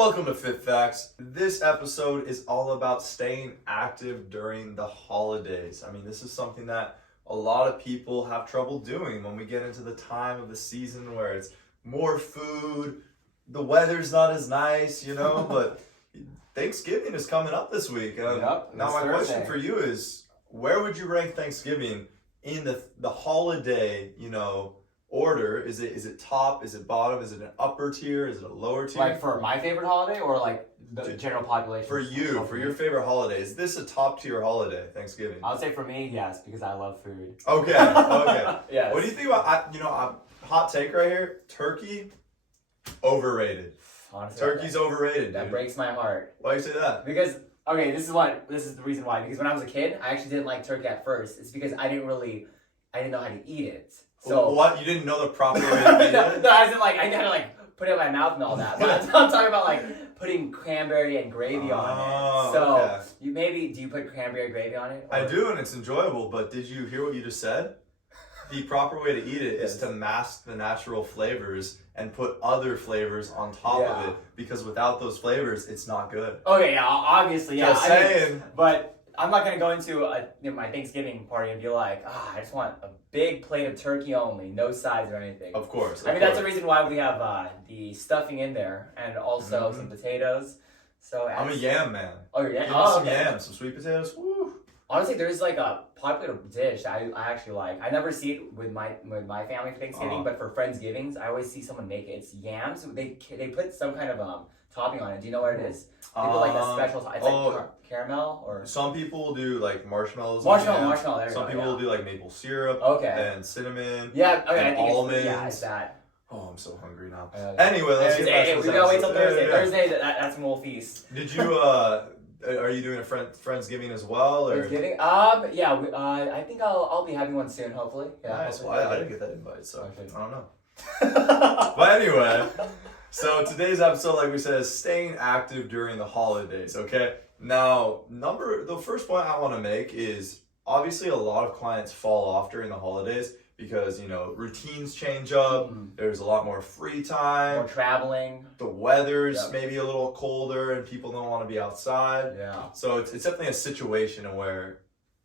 Welcome to Fit Facts. This episode is all about staying active during the holidays. I mean, this is something that a lot of people have trouble doing when we get into the time of the season where it's more food, the weather's not as nice, but Thanksgiving is coming up this week. Now my question for you is, where would you rank Thanksgiving in the holiday, order? Is it top? Is it bottom? Is it an upper tier? Is it a lower tier? Like for my favorite holiday or like the general population? For you, for your favorite holiday. Is this a top tier holiday, Thanksgiving? I would say for me, yes, because I love food. Okay. Yes. What do you think about, hot take right here, turkey, overrated. Honestly, Turkey's overrated, dude. That breaks my heart. Why do you say that? Because, okay, this is the reason why. Because when I was a kid, I actually didn't like turkey at first. It's because I didn't know how to eat it. So what? You didn't know the proper way to eat it? No, I didn't I had to put it in my mouth and all that. But I'm talking about putting cranberry and gravy on it. So okay. Do you put cranberry gravy on it? I do, and it's enjoyable. But did you hear what you just said? The proper way to eat it is to mask the natural flavors and put other flavors on top of it. Because without those flavors, it's not good. Okay, yeah, obviously, yeah. Just saying. But I'm not gonna go into my Thanksgiving party and be like, I just want a big plate of turkey only, no sides or anything. Of course. That's the reason why we have the stuffing in there and also some potatoes. So I'm a yam man. Oh, yeah. Give me some yams, some sweet potatoes. Woo. Honestly, there's a popular dish I actually like. I never see it with my family for Thanksgiving, but for Friendsgivings, I always see someone make it. It's yams. They put some kind of topping on it. Do you know what it is? They put that special. It's caramel or. Some people will do marshmallows. Marshmallow. There some people will do maple syrup. Okay. And cinnamon. Yeah. Okay. And almonds. It's that. Oh, I'm so hungry now. Anyway, let's get back to this. We gotta wait till Thursday. Thursday, that's when we'll feast. Did you are you doing a Friendsgiving as well? Or? Friendsgiving? Yeah. I think I'll be having one soon. Hopefully. Yeah. Nice. Well, I didn't get that invite, so I don't know. But anyway, so today's episode, like we said, is staying active during the holidays. Okay. Now, the first point I want to make is obviously a lot of clients fall off during the holidays because routines change up. There's a lot more free time. More traveling. The weather's maybe a little colder and people don't want to be outside. Yeah. So it's definitely a situation where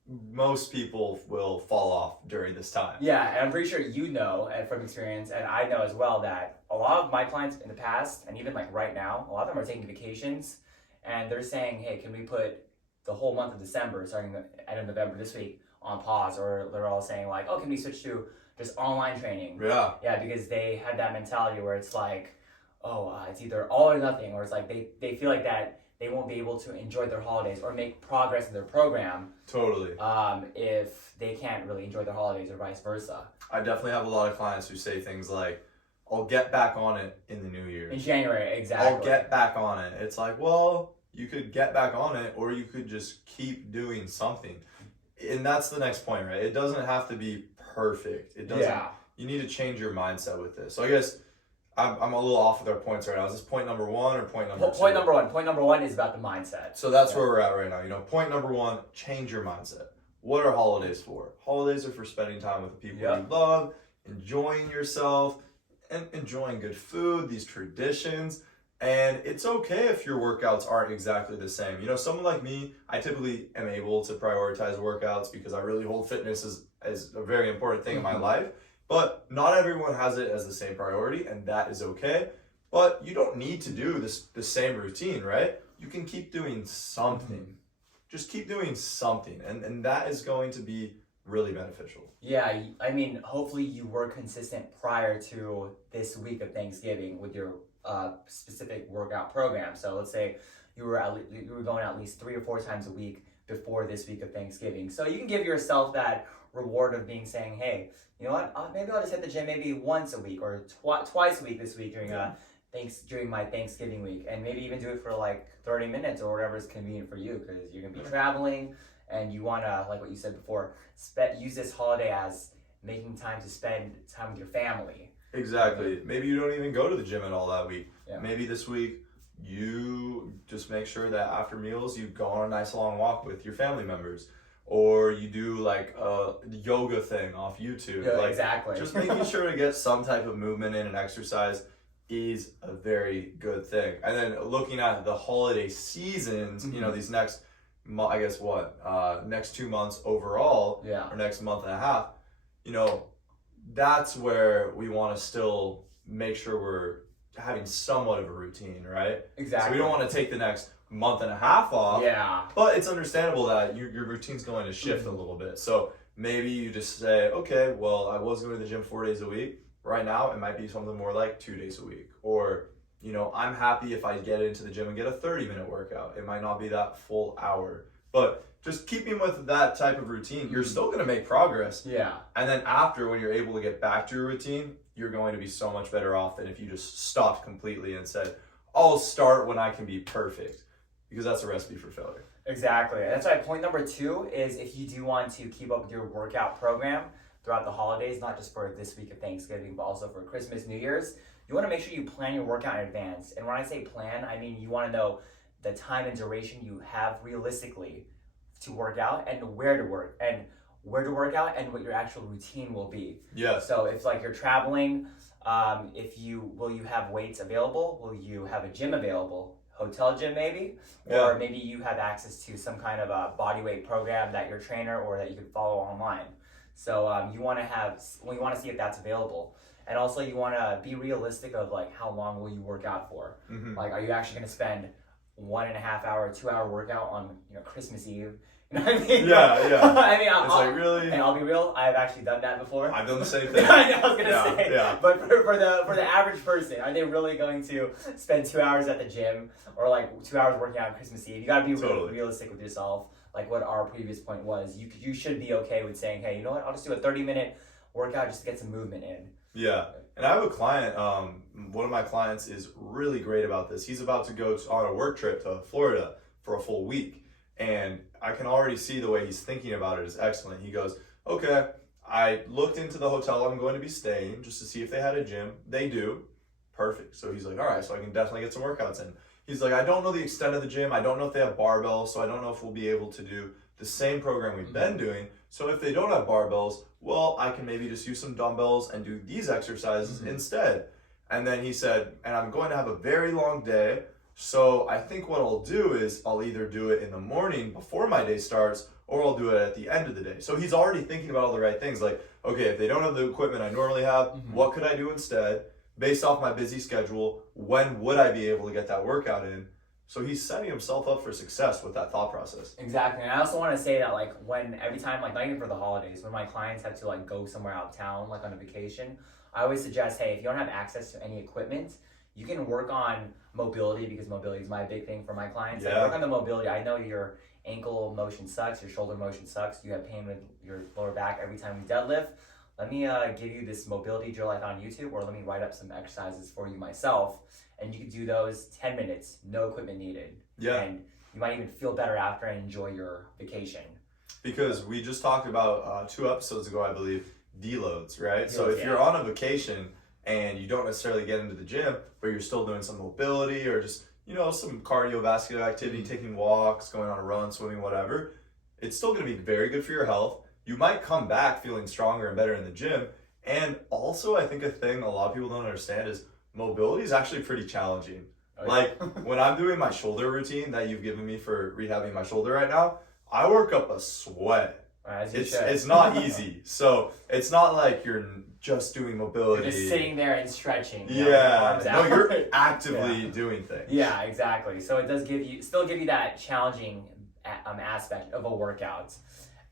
most people will fall off during this time. Yeah, and I'm pretty sure and from experience, and I know as well that a lot of my clients in the past, and even right now, a lot of them are taking vacations, and they're saying, hey, can we put the whole month of December, starting the end of November this week, on pause? Or they're all saying can we switch to just online training? Yeah, because they had that mentality where it's it's either all or nothing, or it's they feel like that they won't be able to enjoy their holidays or make progress in their program. Totally. If they can't really enjoy their holidays or vice versa. I definitely have a lot of clients who say things like, I'll get back on it in the new year. In January, exactly. I'll get back on it. It's well, you could get back on it, or you could just keep doing something. And that's the next point, right? It doesn't have to be perfect. It doesn't. Yeah. You need to change your mindset with this. So I guess I'm a little off with our points right now. Is this point number one or point number two? Point number one. Point number one is about the mindset. So that's where we're at right now. Point number one, change your mindset. What are holidays for? Holidays are for spending time with the people you love, enjoying yourself, and enjoying good food, these traditions. And it's okay if your workouts aren't exactly the same. Someone like me, I typically am able to prioritize workouts because I really hold fitness as a very important thing in my life. But not everyone has it as the same priority, and that is okay. But you don't need to do the same routine, right? You can keep doing something. Just keep doing something, and that is going to be really beneficial. Yeah, I mean, hopefully you were consistent prior to this week of Thanksgiving with your specific workout program. So let's say you were going at least 3 or 4 times a week before this week of Thanksgiving. So you can give yourself that reward of saying, hey, you know what? Maybe I'll just hit the gym maybe once a week or twice a week this week during my Thanksgiving week, and maybe even do it for 30 minutes or whatever is convenient for you, because you're gonna be traveling and you wanna, like what you said before, use this holiday as making time to spend time with your family. Exactly. Maybe you don't even go to the gym at all that week. Yeah. Maybe this week you just make sure that after meals you go on a nice long walk with your family members. Or you do a yoga thing off YouTube. Yeah, exactly. Just making sure to get some type of movement in and exercise. is a very good thing. And then looking at the holiday seasons, you know, these next, I guess next 2 months overall, or next month and a half, you know, that's where we want to still make sure we're having somewhat of a routine, right? Exactly. So we don't want to take the next month and a half off. Yeah. But it's understandable that your routine's going to shift a little bit. So maybe you just say, okay, well, I was going to the gym 4 days a week. Right now, it might be something more like 2 days a week. Or, you know, I'm happy if I get into the gym and get a 30-minute workout. It might not be that full hour. But just keeping with that type of routine, you're still going to make progress. Yeah. And then after, when you're able to get back to your routine, you're going to be so much better off than if you just stopped completely and said, I'll start when I can be perfect. Because that's a recipe for failure. Exactly. That's why point number 2 is if you do want to keep up with your workout program throughout the holidays, not just for this week of Thanksgiving, but also for Christmas, New Year's, you want to make sure you plan your workout in advance. And when I say plan, I mean you want to know the time and duration you have realistically to work out and where to work out and what your actual routine will be. Yeah. So if like you're traveling, will you have weights available? Will you have a gym available? Hotel gym maybe? Or maybe you have access to some kind of a body weight program that your trainer or that you can follow online. So you want to see if that's available. And also you want to be realistic of like how long will you work out for? Like, are you actually going to spend 1.5 hour, 2 hour workout on Christmas Eve? You know what I mean? Yeah. I mean, it's like really. And I'll be real, I've actually done that before. I've done the same thing. I was gonna say. Yeah. But for the average person, are they really going to spend 2 hours at the gym or like 2 hours working out on Christmas Eve? You gotta be realistic with yourself. Like what our previous point was, you should be okay with saying, hey, you know what? I'll just do a 30-minute workout just to get some movement in. Yeah. And I have a client, one of my clients is really great about this. He's about to go on a work trip to Florida for a full week. And I can already see the way he's thinking about it is excellent. He goes, okay, I looked into the hotel I'm going to be staying just to see if they had a gym. They do. Perfect. So he's like, all right, so I can definitely get some workouts in. He's like, I don't know the extent of the gym. I don't know if they have barbells, so I don't know if we'll be able to do the same program we've been doing. So if they don't have barbells, well, I can maybe just use some dumbbells and do these exercises instead. And then he said, and I'm going to have a very long day. So I think what I'll do is I'll either do it in the morning before my day starts, or I'll do it at the end of the day. So he's already thinking about all the right things. Like, okay, if they don't have the equipment I normally have, what could I do instead? Based off my busy schedule, when would I be able to get that workout in? So he's setting himself up for success with that thought process. Exactly. And I also want to say that like every time, like not even for the holidays, when my clients have to like go somewhere out of town, like on a vacation, I always suggest, hey, if you don't have access to any equipment, you can work on mobility, because mobility is my big thing for my clients. Like, work on the mobility. I know your ankle motion sucks, your shoulder motion sucks, you have pain with your lower back every time you deadlift. Let me give you this mobility drill I found on YouTube, or let me write up some exercises for you myself, and you can do those 10 minutes, no equipment needed. Yeah. And you might even feel better after and enjoy your vacation. Because we just talked about 2 episodes ago, I believe, deloads, right? So if yeah. you're on a vacation and you don't necessarily get into the gym, but you're still doing some mobility or just, some cardiovascular activity, taking walks, going on a run, swimming, whatever, it's still going to be very good for your health. You might come back feeling stronger and better in the gym. And also, I think a thing a lot of people don't understand is mobility is actually pretty challenging. Oh, yeah. Like when I'm doing my shoulder routine that you've given me for rehabbing my shoulder right now, I work up a sweat. It's not easy. So it's not like you're just doing mobility. You're just sitting there and stretching. Yeah. No, you're actively doing things. Yeah, exactly. So it does still give you that challenging aspect of a workout.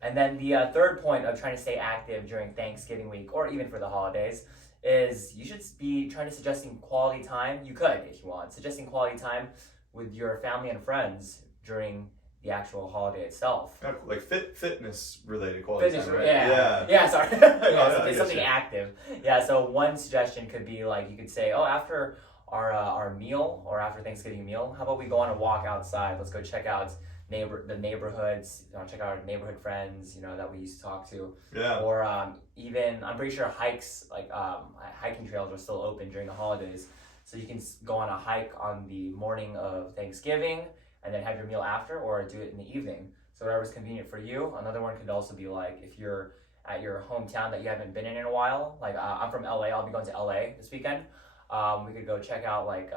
And then the third point of trying to stay active during Thanksgiving week, or even for the holidays, is you should be suggesting quality time. You could, if you want, suggesting quality time with your family and friends during the actual holiday itself. Yeah, like fitness related quality time, right? Yeah, sorry. Something active. Yeah, so one suggestion could be like, you could say, after our meal, or after Thanksgiving meal, how about we go on a walk outside? Let's go check out the neighborhoods, check out our neighborhood friends, that we used to talk to. Yeah. Or even, I'm pretty sure hikes, like hiking trails are still open during the holidays. So you can go on a hike on the morning of Thanksgiving and then have your meal after, or do it in the evening. So whatever's convenient for you. Another one could also be like, if you're at your hometown that you haven't been in a while, like I'm from LA, I'll be going to LA this weekend. We could go check out like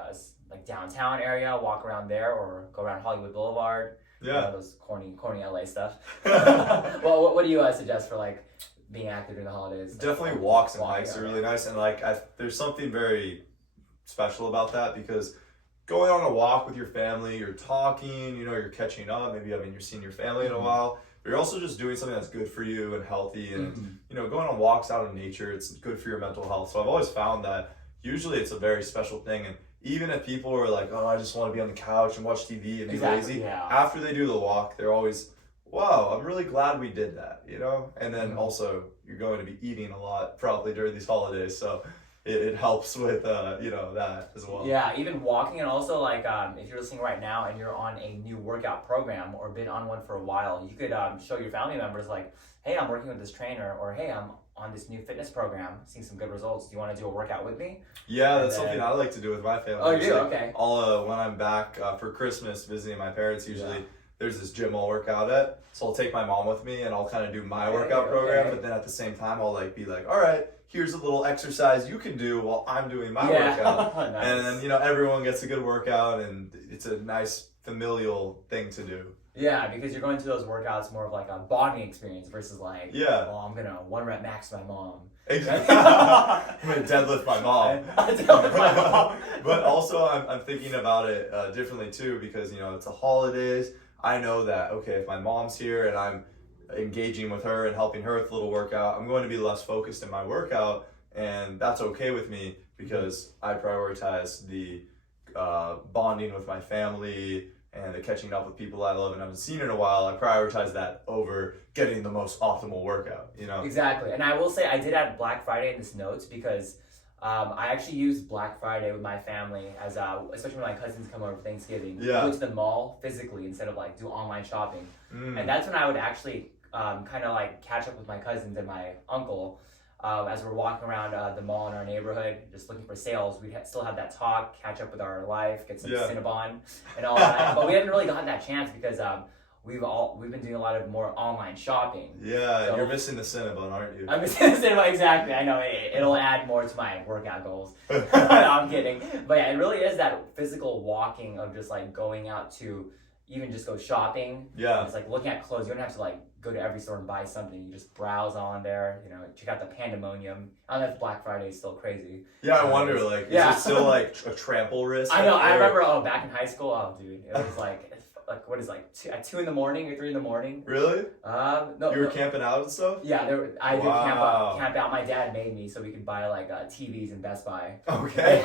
downtown area, walk around there, or go around Hollywood Boulevard. Yeah. Those corny LA stuff. Well, what do you suggest for like being active during the holidays? Definitely walks and hikes are really nice, and like there's something very special about that because going on a walk with your family, you're talking, you're catching up, maybe you're seeing your family in a while. But you're also just doing something that's good for you and healthy, and going on walks out in nature, it's good for your mental health. So I've always found that usually it's a very special thing, and even if people are like, oh, I just want to be on the couch and watch TV and be lazy, after they do the walk, they're always, wow, I'm really glad we did that, And then also, you're going to be eating a lot probably during these holidays, so it helps with, that as well. Yeah, even walking, and also like if you're listening right now and you're on a new workout program or been on one for a while, you could show your family members like, hey, I'm working with this trainer, or hey, I'm on this new fitness program, seeing some good results. Do you want to do a workout with me? Yeah, that's something I like to do with my family. Oh, you do? Okay. I'll when I'm back for Christmas visiting my parents, usually there's this gym I'll work out at. So I'll take my mom with me and I'll kind of do my workout program, but then at the same time I'll be like, all right, here's a little exercise you can do while I'm doing my workout. Nice. And then everyone gets a good workout, and it's a nice familial thing to do. Yeah, because you're going to those workouts more of like a bonding experience versus like, oh, I'm gonna 1 rep max my mom. Exactly. I'm gonna deadlift my mom. But also, I'm thinking about it differently too, because it's the holidays. I know that if my mom's here and I'm engaging with her and helping her with a little workout, I'm going to be less focused in my workout, and that's okay with me because I prioritize the bonding with my family and the catching up with people I love and haven't seen in a while. I prioritize that over getting the most optimal workout, Exactly. And I will say I did add Black Friday in this notes because I actually used Black Friday with my family as especially when my cousins come over for Thanksgiving. Go to the mall physically instead of like do online shopping. And that's when I would actually kind of like catch up with my cousins and my uncle as we're walking around the mall in our neighborhood, just looking for sales. We still have that talk, catch up with our life, get some Cinnabon and all that. But we haven't really gotten that chance because we've been doing a lot of more online shopping. Yeah, so, you're missing the Cinnabon, aren't you? I'm missing the Cinnabon, exactly. I know it'll add more to my workout goals. No, I'm kidding. But yeah, it really is that physical walking of just like going out to even just go shopping. Yeah. It's like looking at clothes. You don't have to like go to every store and buy something. You just browse on there, check out the pandemonium. I don't know if Black Friday is still crazy. Yeah, I wonder, is it still like a trample risk? I know, I remember, back in high school, dude, it was like what is at 2 in the morning or 3 in the morning. Really? No. You were camping out and stuff? Yeah, I did camp out. My dad made me so we could buy like TVs in Best Buy. Okay.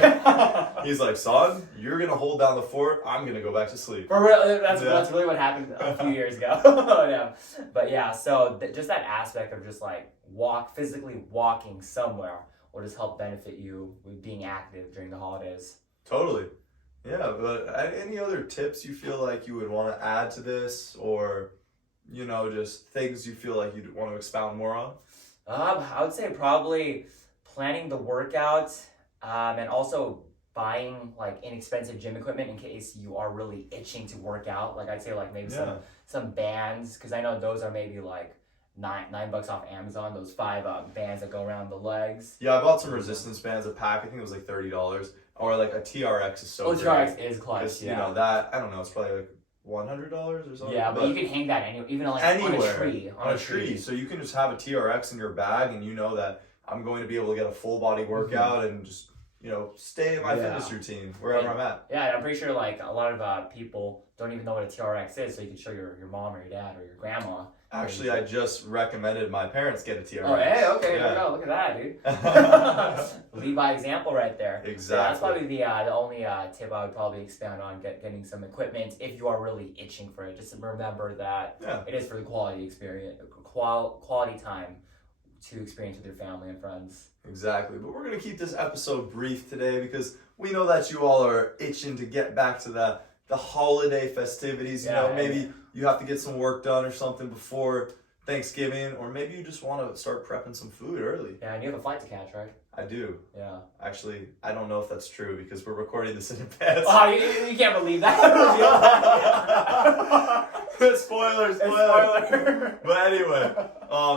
He's like, son, you're gonna hold down the fort. I'm gonna go back to sleep. For real, that's really what happened a few years ago. Yeah. But yeah, so just that aspect of just like physically walking somewhere will just help benefit you with being active during the holidays. Totally. Yeah, but any other tips you feel like you would want to add to this, or just things you feel like you'd want to expound more on? I would say probably planning the workout, and also buying like inexpensive gym equipment in case you are really itching to work out. Like I'd say like maybe some bands, because I know those are maybe like $9 off Amazon. Those 5 bands that go around the legs. Yeah, I bought some resistance bands, a pack. I think it was like $30. Or like a TRX is so great. TRX is clutch. Yeah. That, I don't know, it's probably like $100 or something. Yeah, but you can hang that even like anywhere, on a tree. So you can just have a TRX in your bag, and that I'm going to be able to get a full body workout and just stay in my fitness routine wherever I'm at. Yeah, I'm pretty sure like a lot of people don't even know what a TRX is, so you can show your mom or your dad or your grandma. Actually, I just recommended my parents get a TRX. Oh, hey, okay, look at that, dude. Lead by example right there. Exactly. So that's probably the only tip I would probably expound on, getting some equipment if you are really itching for it. Just remember that it is for the quality experience, quality time to experience with your family and friends. Exactly. But we're going to keep this episode brief today because we know that you all are itching to get back to the holiday festivities. Maybe you have to get some work done or something before Thanksgiving, or maybe you just want to start prepping some food early. Yeah, and you have a flight to catch, right? I do. Yeah. Actually, I don't know if that's true because we're recording this in advance. Oh, you can't believe that. Spoiler. But anyway,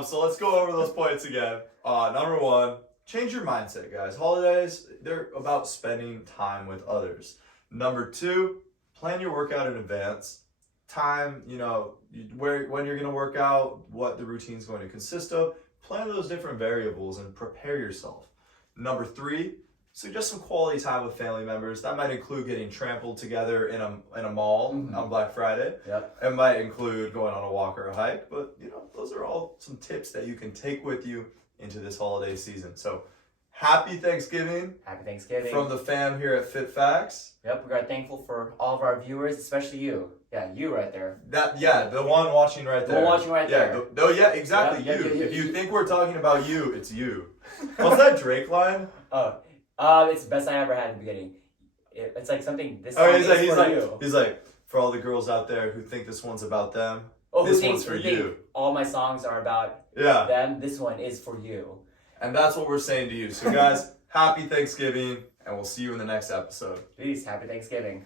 so let's go over those points again. Number 1, change your mindset, guys. Holidays, they're about spending time with others. Number 2, plan your workout in advance. Time, when you're going to work out, what the routine's going to consist of. Plan those different variables and prepare yourself. Number 3, suggest some quality time with family members. That might include getting trampled together in a mall on Black Friday. Yep. It might include going on a walk or a hike, but those are all some tips that you can take with you into this holiday season. So happy Thanksgiving. Happy Thanksgiving. From the fam here at Fit Facts. Yep, we are thankful for all of our viewers, especially you. Yeah, you right there. The one watching right there. The one watching right there. Exactly. Yeah, you. yeah, If you think we're talking about you, it's you. What's that Drake line? It's the best I ever had in the beginning. It's like something. This Oh, song he's is like, for you. he's like, for all the girls out there who think this one's about them, Oh, this one's for who think you. all my songs are about Yeah. them. This one is for you. And that's what we're saying to you. So guys, happy Thanksgiving, and we'll see you in the next episode. Peace. Happy Thanksgiving.